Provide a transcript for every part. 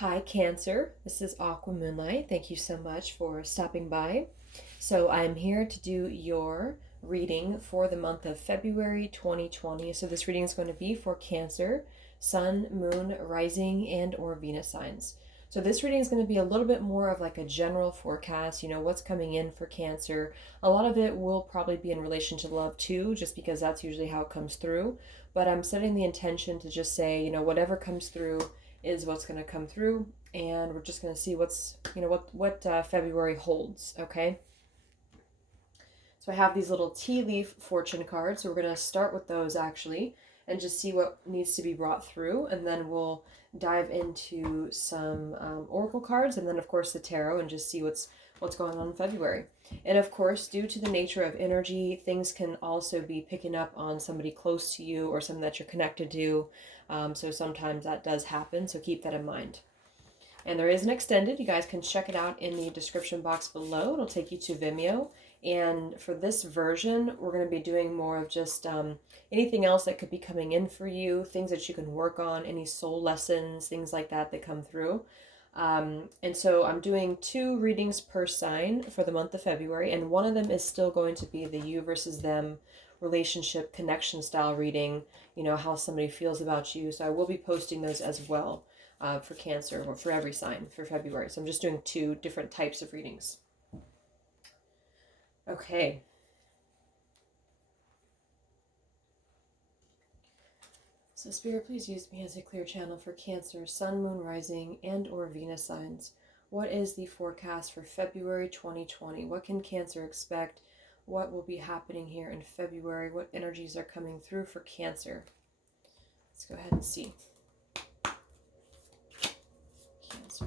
Hi, Cancer. This is Aqua Moonlight. Thank you so much for stopping by. So, I'm here to do your reading for the month of February 2020. So, this reading is going to be for Cancer, Sun, Moon, Rising, and or Venus signs. So, this reading is going to be a little bit more of like a general forecast, what's coming in for Cancer. A lot of it will probably be in relation to love too, just because that's usually how it comes through. But I'm setting the intention to just say, whatever comes through is what's going to come through, and we're just going to see what February holds. Okay, so I have these little tea leaf fortune cards, so we're going to start with those actually and just see what needs to be brought through, and then we'll dive into some oracle cards, and then of course the tarot, and just see what's going on in February. And of course, due to the nature of energy, things can also be picking up on somebody close to you or someone that you're connected to. So sometimes that does happen, so keep that in mind. And there is an extended. You guys can check it out in the description box below. It'll take you to Vimeo. And for this version, we're going to be doing more of just anything else that could be coming in for you, things that you can work on, any soul lessons, things like that that come through. And so I'm doing 2 readings per sign for the month of February, and one of them is still going to be the you versus them relationship connection style reading, how somebody feels about you. So I will be posting those as well for Cancer, or for every sign for February. So I'm just doing 2 different types of readings. Okay. So Spirit, please use me as a clear channel for Cancer, Sun, Moon, Rising, and or Venus signs. What is the forecast for February 2020? What can Cancer expect? What will be happening here in February? What energies are coming through for Cancer? Let's go ahead and see. Cancer.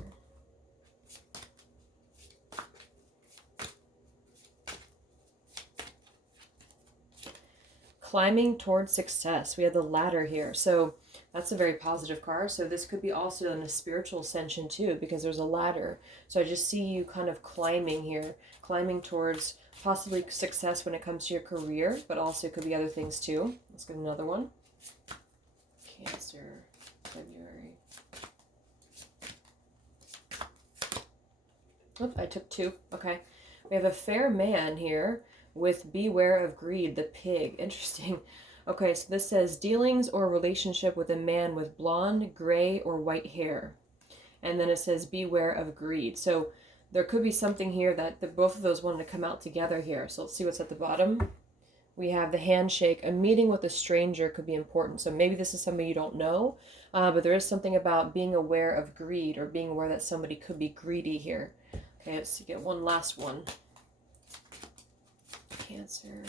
Climbing towards success. We have the ladder here. So that's a very positive card. So this could be also in a spiritual ascension too, because there's a ladder. So I just see you kind of climbing here, climbing towards possibly success when it comes to your career, but also could be other things too. Let's get another one. Cancer, February. Oops, I took 2. Okay. We have a fair man here with beware of greed, the pig. Interesting. Okay, so this says dealings or relationship with a man with blonde, gray, or white hair. And then it says beware of greed. So there could be something here that both of those wanted to come out together here. So let's see what's at the bottom. We have the handshake. A meeting with a stranger could be important. So maybe this is somebody you don't know, but there is something about being aware of greed, or being aware that somebody could be greedy here. Okay, let's get one last one. Cancer,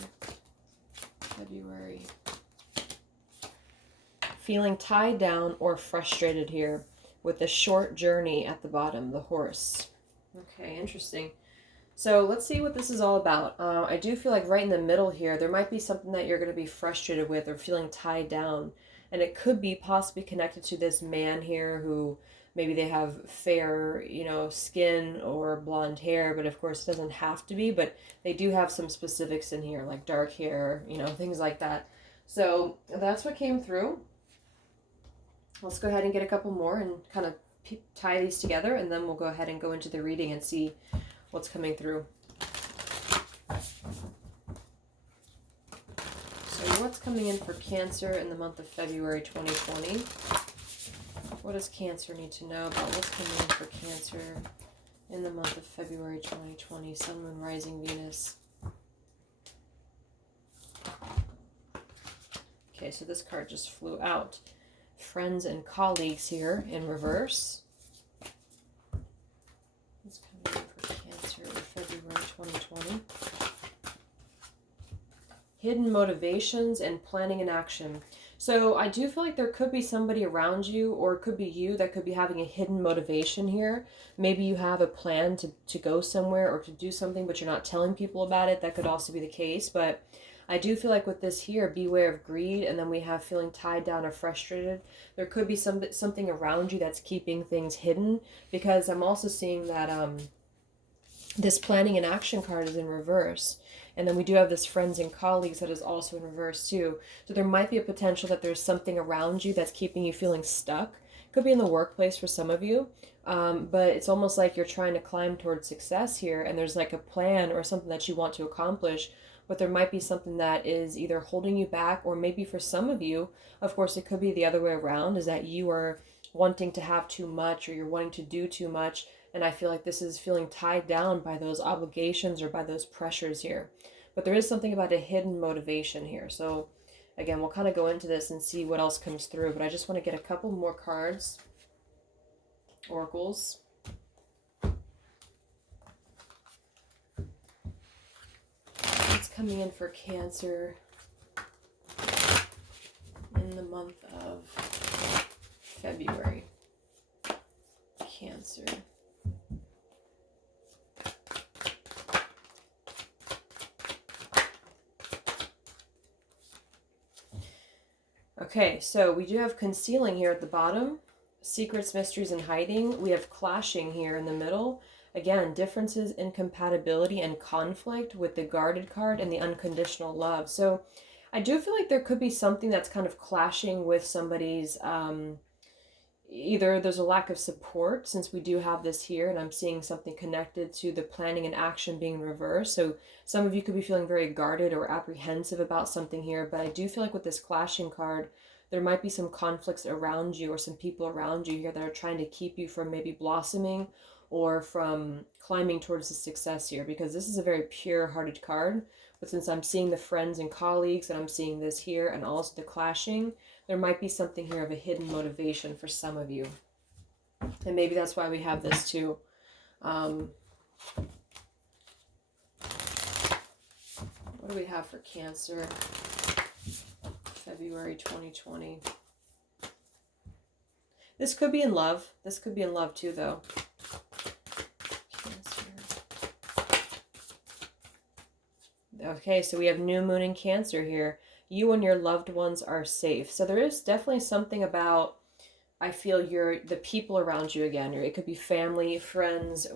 February. Feeling tied down or frustrated here with a short journey at the bottom, the horse. Okay, interesting. So let's see what this is all about. I do feel like right in the middle here, there might be something that you're going to be frustrated with or feeling tied down. And it could be possibly connected to this man here who maybe they have fair, skin or blonde hair, but of course it doesn't have to be, but they do have some specifics in here, like dark hair, things like that. So that's what came through. Let's go ahead and get a couple more and kind of tie these together, and then we'll go ahead and go into the reading and see what's coming through. So what's coming in for Cancer in the month of February 2020? What does Cancer need to know about what's coming in for Cancer in the month of February 2020? Sun, Moon, Rising, Venus. Okay, so this card just flew out. Friends and colleagues here in reverse. What's coming in for Cancer in February 2020? Hidden motivations and planning and action. So I do feel like there could be somebody around you, or it could be you, that could be having a hidden motivation here. Maybe you have a plan to go somewhere or to do something, but you're not telling people about it. That could also be the case. But I do feel like with this here, beware of greed, and then we have feeling tied down or frustrated. There could be something around you that's keeping things hidden, because I'm also seeing that this planning and action card is in reverse. And then we do have this friends and colleagues that is also in reverse too. So there might be a potential that there's something around you that's keeping you feeling stuck. Could be in the workplace for some of you, but it's almost like you're trying to climb towards success here, and there's like a plan or something that you want to accomplish, but there might be something that is either holding you back, or maybe for some of you, of course, it could be the other way around, is that you are wanting to have too much, or you're wanting to do too much, and I feel like this is feeling tied down by those obligations or by those pressures here. But there is something about a hidden motivation here. So again, we'll kind of go into this and see what else comes through, but I just want to get a couple more cards, oracles. What's coming in for Cancer in the month of February? Cancer. Okay, so we do have concealing here at the bottom, secrets, mysteries, and hiding. We have clashing here in the middle. Again, differences, incompatibility, and conflict with the guarded card and the unconditional love. So I do feel like there could be something that's kind of clashing with somebody's, either there's a lack of support, since we do have this here, and I'm seeing something connected to the planning and action being reversed. So some of you could be feeling very guarded or apprehensive about something here, but I do feel like with this clashing card, there might be some conflicts around you or some people around you here that are trying to keep you from maybe blossoming or from climbing towards the success here, because this is a very pure-hearted card. But since I'm seeing the friends and colleagues, and I'm seeing this here, and also the clashing, there might be something here of a hidden motivation for some of you. And maybe that's why we have this too. What do we have for Cancer? February 2020. This could be in love. This could be in love too, though. Cancer. Okay, so we have new moon in Cancer here. You and your loved ones are safe. So there is definitely something about, I feel, the people around you again. It could be family, friends,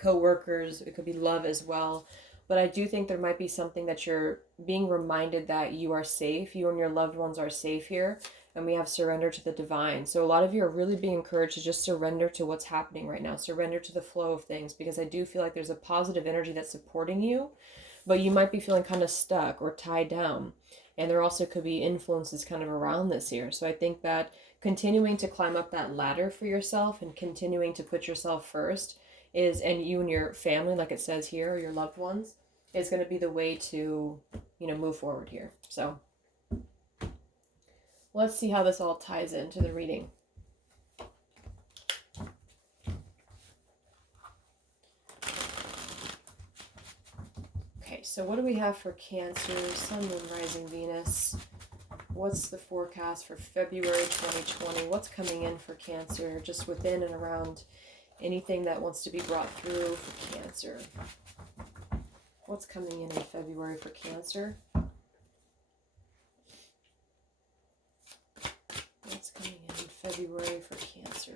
co-workers. It could be love as well. But I do think there might be something that you're being reminded that you are safe. You and your loved ones are safe here. And we have surrender to the divine. So a lot of you are really being encouraged to just surrender to what's happening right now. Surrender to the flow of things, because I do feel like there's a positive energy that's supporting you, but you might be feeling kind of stuck or tied down. And there also could be influences kind of around this here. So I think that continuing to climb up that ladder for yourself and continuing to put yourself first is, and you and your family, like it says here, or your loved ones, is going to be the way to, move forward here. So let's see how this all ties into the reading. Okay, so what do we have for Cancer, Sun, Moon, Rising, Venus? What's the forecast for February 2020? What's coming in for Cancer, just within and around anything that wants to be brought through for Cancer? What's coming in February for Cancer? What's coming in February for Cancer?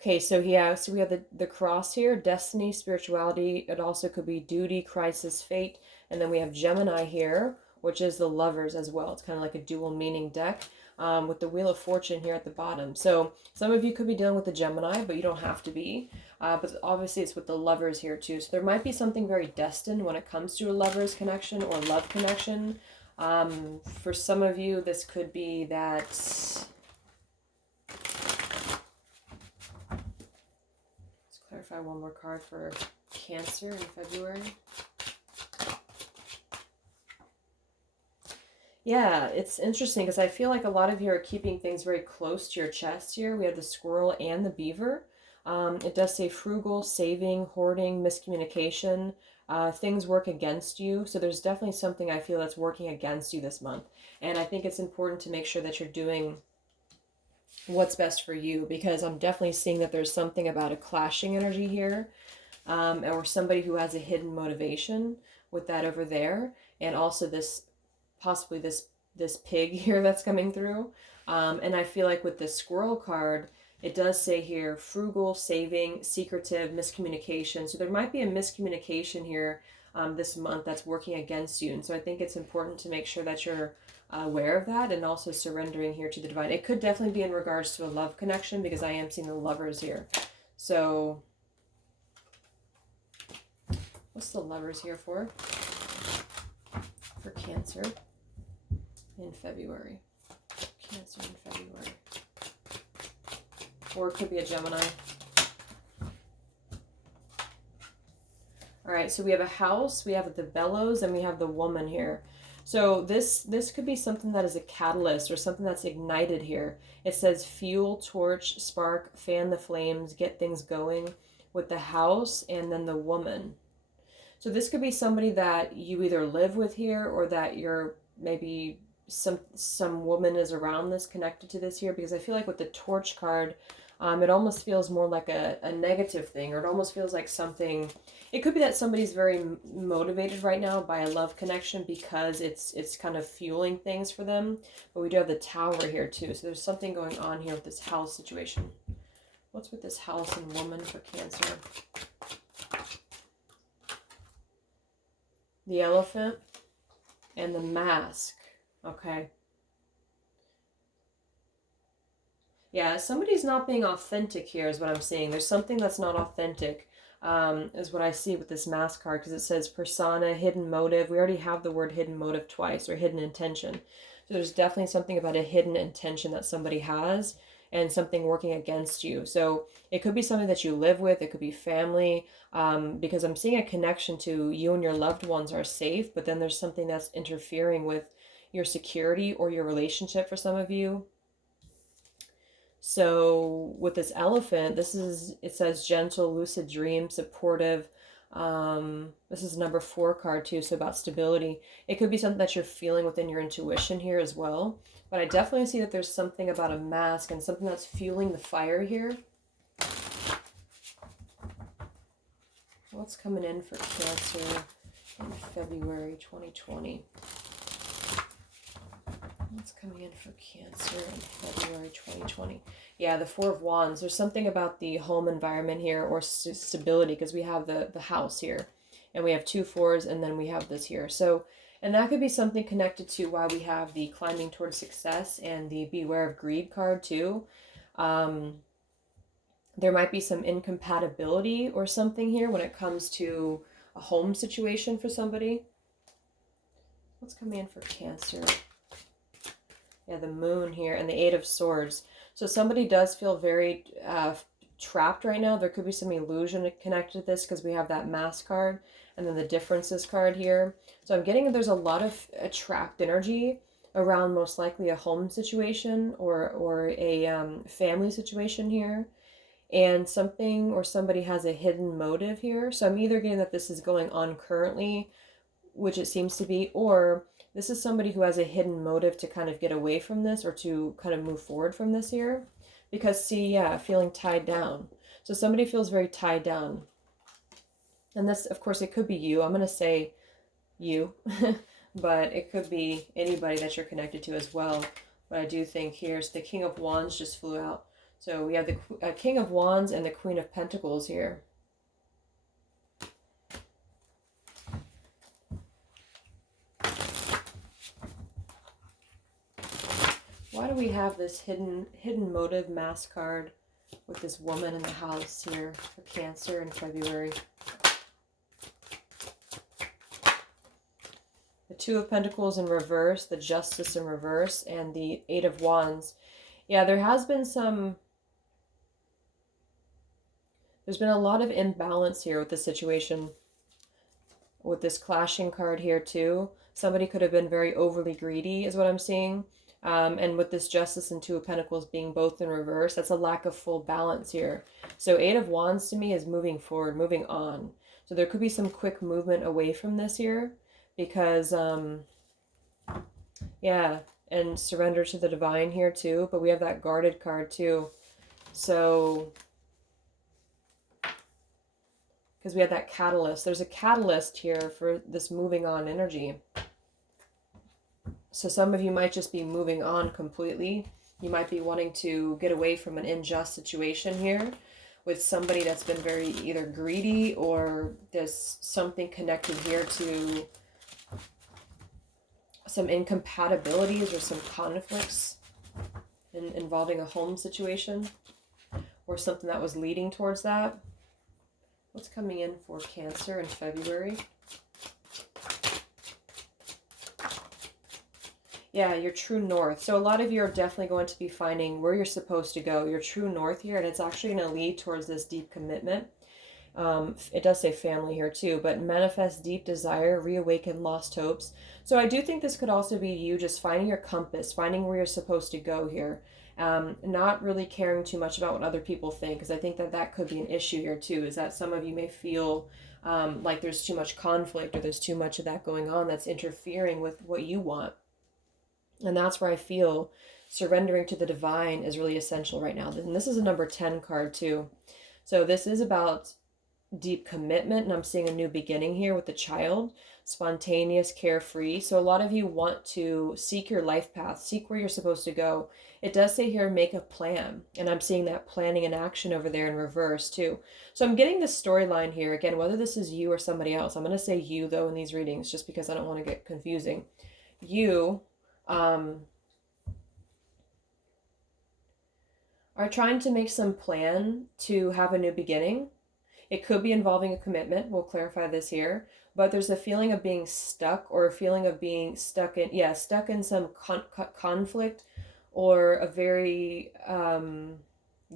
Okay, so we have the cross here, destiny, spirituality. It also could be duty, crisis, fate. And then we have Gemini here, which is the lovers as well. It's kind of like a dual meaning deck, with the Wheel of Fortune here at the bottom. So some of you could be dealing with the Gemini, but you don't have to be. But obviously it's with the lovers here too. So there might be something very destined when it comes to a lovers connection or love connection. For some of you, this could be that... Let's clarify one more card for Cancer in February. Yeah, it's interesting because I feel like a lot of you are keeping things very close to your chest here. We have the squirrel and the beaver. It does say frugal, saving, hoarding, miscommunication. Things work against you. So there's definitely something I feel that's working against you this month. And I think it's important to make sure that you're doing what's best for you, because I'm definitely seeing that there's something about a clashing energy here, or somebody who has a hidden motivation with that over there. And also this, possibly this pig here that's coming through. And I feel like with the squirrel card, it does say here, frugal, saving, secretive, miscommunication. So there might be a miscommunication here this month that's working against you. And so I think it's important to make sure that you're aware of that and also surrendering here to the divine. It could definitely be in regards to a love connection because I am seeing the Lovers here. So what's the Lovers here for? For Cancer in February. Cancer in February. Or it could be a Gemini. All right, so we have a house, we have the bellows, and we have the woman here. So this could be something that is a catalyst or something that's ignited here. It says fuel, torch, spark, fan the flames, get things going with the house and then the woman. So this could be somebody that you either live with here or that you're maybe some woman is around this, connected to this here, because I feel like with the torch card, it almost feels more like a negative thing, or it almost feels like something. It could be that somebody's very motivated right now by a love connection because it's kind of fueling things for them. But we do have the Tower here too, so there's something going on here with this house situation. What's with this house and woman for Cancer? The Elephant and the Mask. Okay. Yeah, somebody's not being authentic here is what I'm seeing. There's something that's not authentic, is what I see with this Mask card, because it says persona, hidden motive. We already have the word hidden motive twice, or hidden intention. So there's definitely something about a hidden intention that somebody has and something working against you. So it could be something that you live with. It could be family, because I'm seeing a connection to you and your loved ones are safe, but then there's something that's interfering with your security or your relationship for some of you. So with this Elephant, it says gentle, lucid dream, supportive. This is number 4 card too, so about stability. It could be something that you're feeling within your intuition here as well. But I definitely see that there's something about a mask and something that's fueling the fire here. What's coming in for Cancer in February 2020? What's coming in for Cancer in February 2020? Yeah, the 4 of Wands. There's something about the home environment here, or stability, because we have the house here. And we have 2 4s, and then we have this here. So, and that could be something connected to why we have the climbing towards success and the beware of greed card too. There might be some incompatibility or something here when it comes to a home situation for somebody. What's coming in for Cancer? Yeah, the Moon here and the 8 of Swords. So somebody does feel very trapped right now. There could be some illusion connected to this because we have that Mask card and then the Differences card here. So I'm getting that there's a lot of trapped energy around most likely a home situation or a family situation here. And something or somebody has a hidden motive here. So I'm either getting that this is going on currently, which it seems to be, or this is somebody who has a hidden motive to kind of get away from this or to kind of move forward from this here. Because see, yeah, feeling tied down. So somebody feels very tied down. And this, of course, it could be you. I'm going to say you, but it could be anybody that you're connected to as well. But I do think here's the King of Wands just flew out. So we have the King of Wands and the Queen of Pentacles here. Why do we have this hidden motive Mask card with this woman in the house here for Cancer in February? The 2 of Pentacles in reverse, the Justice in reverse, and the 8 of Wands. Yeah, there has been there's been a lot of imbalance here with this situation. With this clashing card here too. Somebody could have been very overly greedy is what I'm seeing. And with this Justice and 2 of Pentacles being both in reverse, that's a lack of full balance here. So 8 of Wands to me is moving forward, moving on. So there could be some quick movement away from this here because, yeah, and surrender to the divine here too. But we have that guarded card too. So, because we have that catalyst. There's a catalyst here for this moving on energy. So some of you might just be moving on completely. You might be wanting to get away from an unjust situation here with somebody that's been very either greedy, or there's something connected here to some incompatibilities or some conflicts involving a home situation or something that was leading towards that. What's coming in for Cancer in February? Yeah, your true north. So a lot of you are definitely going to be finding where you're supposed to go, your true north here, and it's actually going to lead towards this deep commitment. It does say family here too, but manifest deep desire, reawaken lost hopes. So I do think this could also be you just finding your compass, finding where you're supposed to go here. Not really caring too much about what other people think, because I think that that could be an issue here too, is that some of you may feel like there's too much conflict, or there's too much of that going on that's interfering with what you want. And that's where I feel surrendering to the divine is really essential right now. And this is a number 10 card too. So this is about deep commitment, and I'm seeing a new beginning here with the child, spontaneous, carefree. So a lot of you want to seek your life path, seek where you're supposed to go. It does say here, make a plan, and I'm seeing that planning in action over there in reverse too. So I'm getting this storyline here again, whether this is you or somebody else. I'm going to say you though in these readings, just because I don't want to get confusing. You are trying to make some plan to have a new beginning. It could be involving a commitment. We'll clarify this here. But there's a feeling of being stuck, or a feeling of being stuck in some conflict, or a very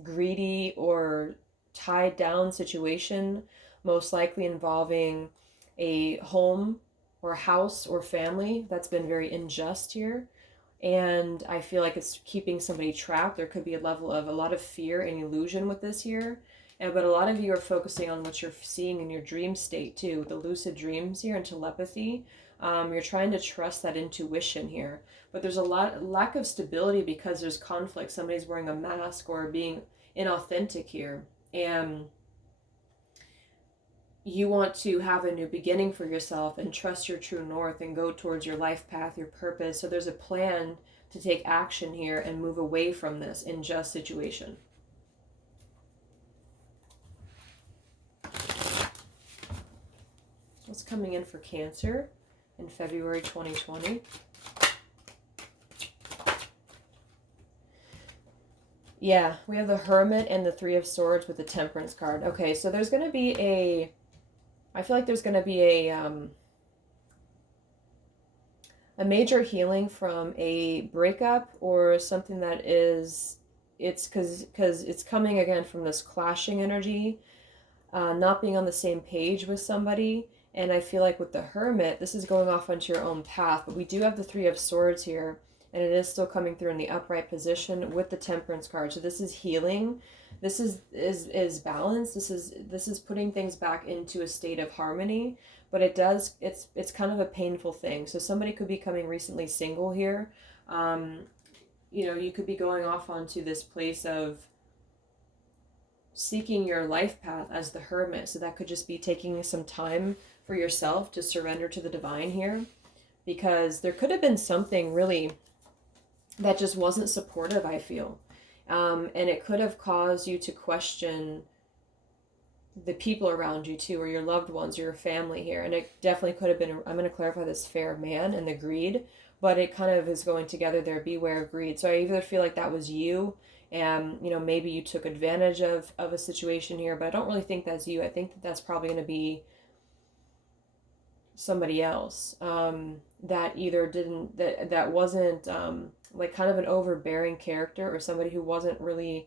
greedy or tied down situation, most likely involving a home or house or family that's been very unjust here. And I feel like it's keeping somebody trapped. There could be a level of a lot of fear and illusion with this here. But a lot of you are focusing on what you're seeing in your dream state too, the lucid dreams here and telepathy. You're trying to trust that intuition here. But there's a lack of stability because there's conflict. Somebody's wearing a mask or being inauthentic here. And you want to have a new beginning for yourself and trust your true north and go towards your life path, your purpose. So there's a plan to take action here and move away from this unjust situation. What's coming in for Cancer in February 2020? Yeah, we have the Hermit and the Three of Swords with the Temperance card. Okay, so there's going to be I feel like there's going to be a major healing from a breakup, or something that is, it's because it's coming again from this clashing energy, not being on the same page with somebody. And I feel like with the Hermit, this is going off onto your own path, but we do have the Three of Swords here, and it is still coming through in the upright position with the Temperance card. So this is healing. This is balance. This is putting things back into a state of harmony, but it's kind of a painful thing. So somebody could be coming recently single here. You could be going off onto this place of seeking your life path as the Hermit. So that could just be taking some time for yourself to surrender to the divine here, because there could have been something really that just wasn't supportive, I feel. And it could have caused you to question the people around you too, or your loved ones, or your family here. And it definitely could have been, I'm going to clarify this fair man and the greed, but it kind of is going together there, beware of greed. So I either feel like that was you, and maybe you took advantage of a situation here, but I don't really think that's you. I think that that's probably going to be somebody else that either didn't, that wasn't like kind of an overbearing character, or somebody who wasn't really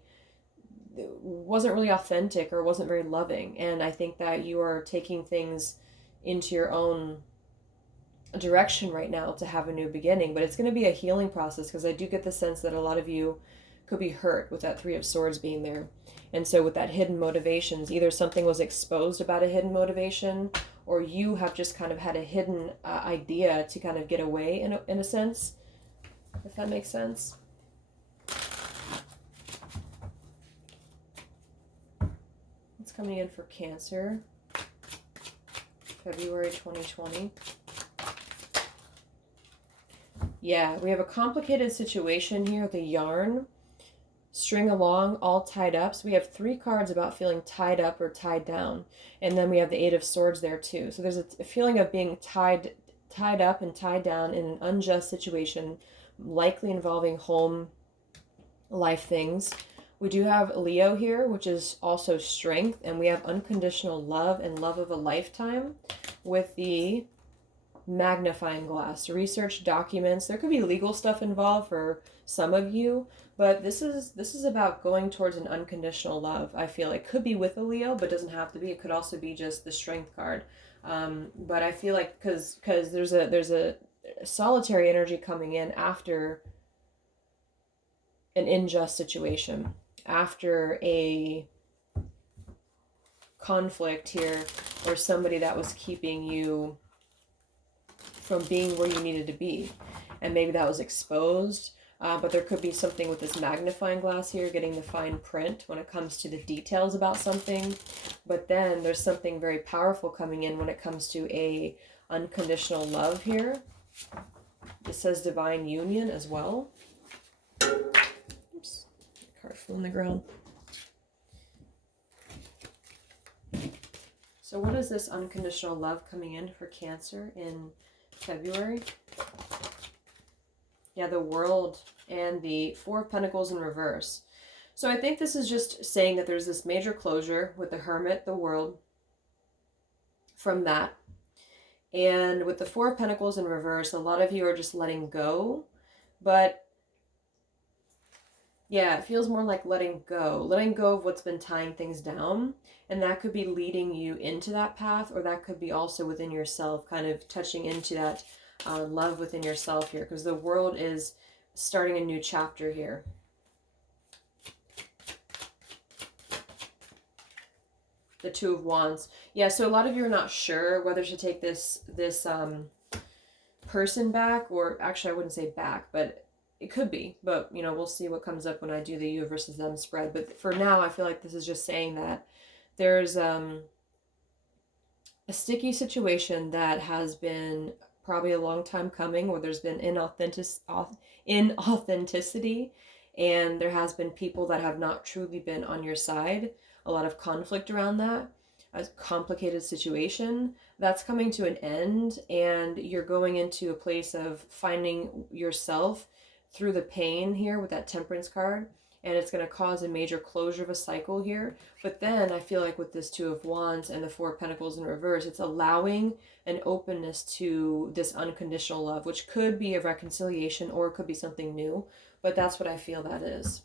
authentic, or wasn't very loving. And I think that you are taking things into your own direction right now to have a new beginning, but it's going to be a healing process, because I do get the sense that a lot of you could be hurt with that Three of Swords being there. And so with that hidden motivations, either something was exposed about a hidden motivation, or you have just kind of had a hidden idea to kind of get away in a sense, if that makes sense. What's coming in for Cancer, February 2020? Yeah, we have a complicated situation here with a yarn. string along, all tied up. So we have 3 cards about feeling tied up or tied down. And then we have the Eight of Swords there too. So there's a feeling of being tied up and tied down in an unjust situation, likely involving home life things. We do have Leo here, which is also strength, and we have unconditional love and love of a lifetime with the magnifying glass. Research documents. There could be legal stuff involved for some of you, but this is about going towards an unconditional love. I feel it could be with a Leo, but doesn't have to be. It could also be just the strength card. But I feel like because there's a solitary energy coming in after an unjust situation, after a conflict here, or somebody that was keeping you from being where you needed to be, and maybe that was exposed. But there could be something with this magnifying glass here, getting the fine print when it comes to the details about something. But then there's something very powerful coming in when it comes to a unconditional love here. It says divine union as well. Oops, card flew on the ground. So what is this unconditional love coming in for Cancer in February? Yeah, the World and the Four of Pentacles in reverse. So I think this is just saying that there's this major closure with the Hermit, the World, from that. And with the Four of Pentacles in reverse, a lot of you are just letting go. But yeah, it feels more like letting go of what's been tying things down. And that could be leading you into that path, or that could be also within yourself, kind of touching into that love within yourself here, because the World is starting a new chapter here. The Two of Wands. Yeah, so a lot of you are not sure whether to take this person back, or actually I wouldn't say back, but it could be. But, you know, we'll see what comes up when I do the you versus them spread. But for now, I feel like this is just saying that there's a sticky situation that has been probably a long time coming, where there's been inauthenticity, and there has been people that have not truly been on your side. A lot of conflict around that, a complicated situation that's coming to an end, and you're going into a place of finding yourself through the pain here with that Temperance card, and it's going to cause a major closure of a cycle here. But then I feel like with this Two of Wands and the Four of Pentacles in reverse, it's allowing an openness to this unconditional love, which could be a reconciliation or it could be something new. But that's what I feel that is.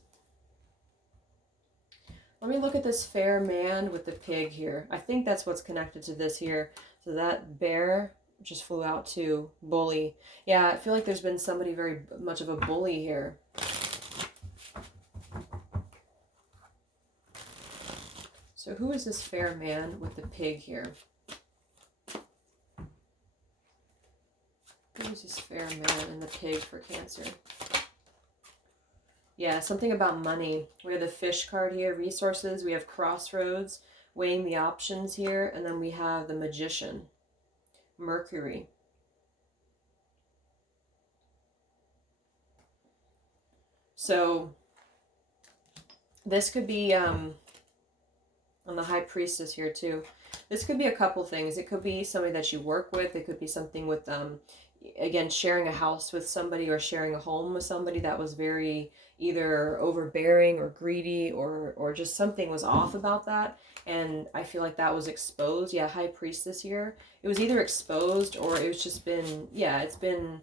Let me look at this fair man with the pig here. I think that's what's connected to this here. So that bear just flew out too. Bully. Yeah, I feel like there's been somebody very much of a bully here. So who is this fair man with the pig here? Who is this fair man and the pig for Cancer? Yeah, something about money. We have the fish card here, resources. We have crossroads, weighing the options here. And then we have the magician, Mercury. So this could be on the High Priestess here too. This could be a couple things. It could be somebody that you work with. It could be something with, again, sharing a house with somebody or sharing a home with somebody that was very either overbearing or greedy, or just something was off about that. And I feel like that was exposed. Yeah, High Priestess here. It was either exposed or it was just been, yeah, it's been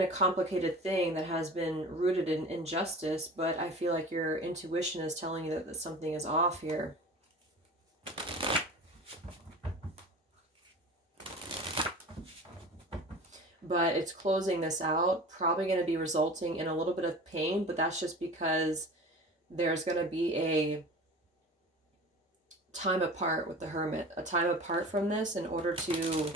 a complicated thing that has been rooted in injustice, but I feel like your intuition is telling you that something is off here. But it's closing this out, probably going to be resulting in a little bit of pain, but that's just because there's going to be a time apart with the Hermit, a time apart from this in order to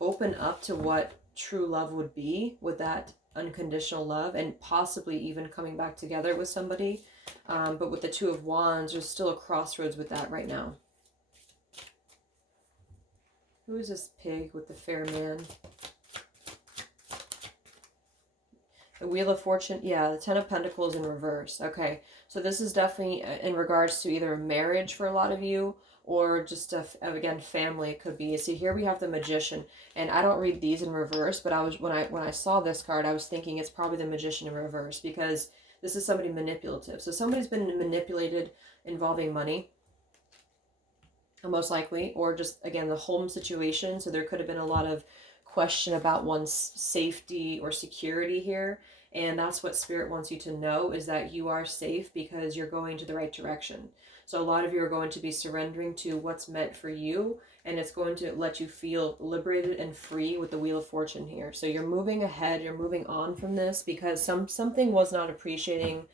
open up to what true love would be with that unconditional love, and possibly even coming back together with somebody. But with the Two of Wands, there's still a crossroads with that right now. Who is this pig with the fair man? The Wheel of Fortune, yeah, the Ten of Pentacles in reverse. Okay, so this is definitely in regards to either marriage for a lot of you, or just again, family. It could be. See, here we have the Magician, and I don't read these in reverse, but I was when I saw this card, I was thinking it's probably the Magician in reverse, because this is somebody manipulative. So somebody's been manipulated involving money, most likely, or just again the home situation. So there could have been a lot of question about one's safety or security here, and that's what Spirit wants you to know, is that you are safe because you're going to the right direction. So a lot of you are going to be surrendering to what's meant for you, and it's going to let you feel liberated and free with the Wheel of Fortune here. So you're moving ahead, you're moving on from this, because something was not appreciating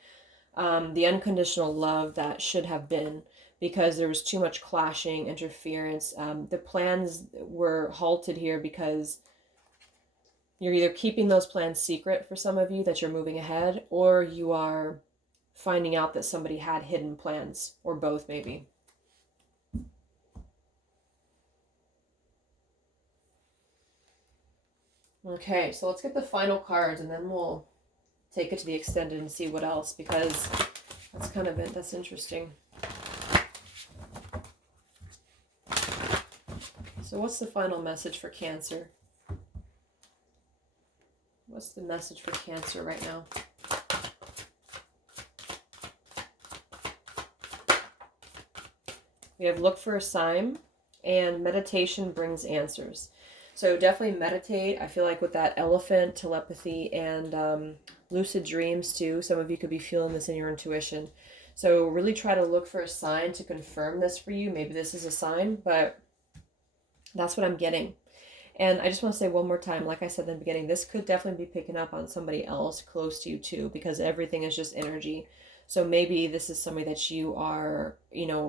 the unconditional love that should have been, because there was too much clashing, interference. The plans were halted here because you're either keeping those plans secret for some of you that you're moving ahead, or you are finding out that somebody had hidden plans, or both maybe. Okay, so let's get the final cards, and then we'll take it to the extended and see what else, because that's kind of it. That's interesting. So what's the final message for Cancer? What's the message for Cancer right now? We have look for a sign, and meditation brings answers. So definitely meditate. I feel like with that elephant, telepathy, and lucid dreams too. Some of you could be feeling this in your intuition. So really try to look for a sign to confirm this for you. Maybe this is a sign, but that's what I'm getting. And I just want to say one more time, like I said in the beginning, this could definitely be picking up on somebody else close to you too, because everything is just energy. So maybe this is somebody that you are,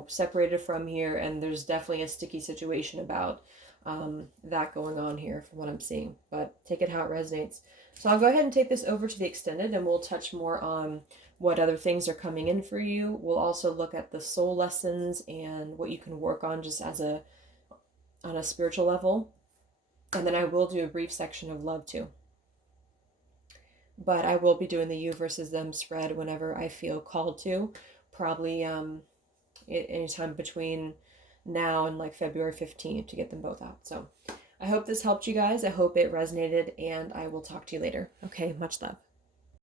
separated from here, and there's definitely a sticky situation about that going on here from what I'm seeing. But take it how it resonates. So I'll go ahead and take this over to the extended, and we'll touch more on what other things are coming in for you. We'll also look at the soul lessons and what you can work on just on a spiritual level. And then I will do a brief section of love too. But I will be doing the you versus them spread whenever I feel called to. Probably anytime between now and like February 15th to get them both out. So I hope this helped you guys. I hope it resonated, and I will talk to you later. Okay, much love.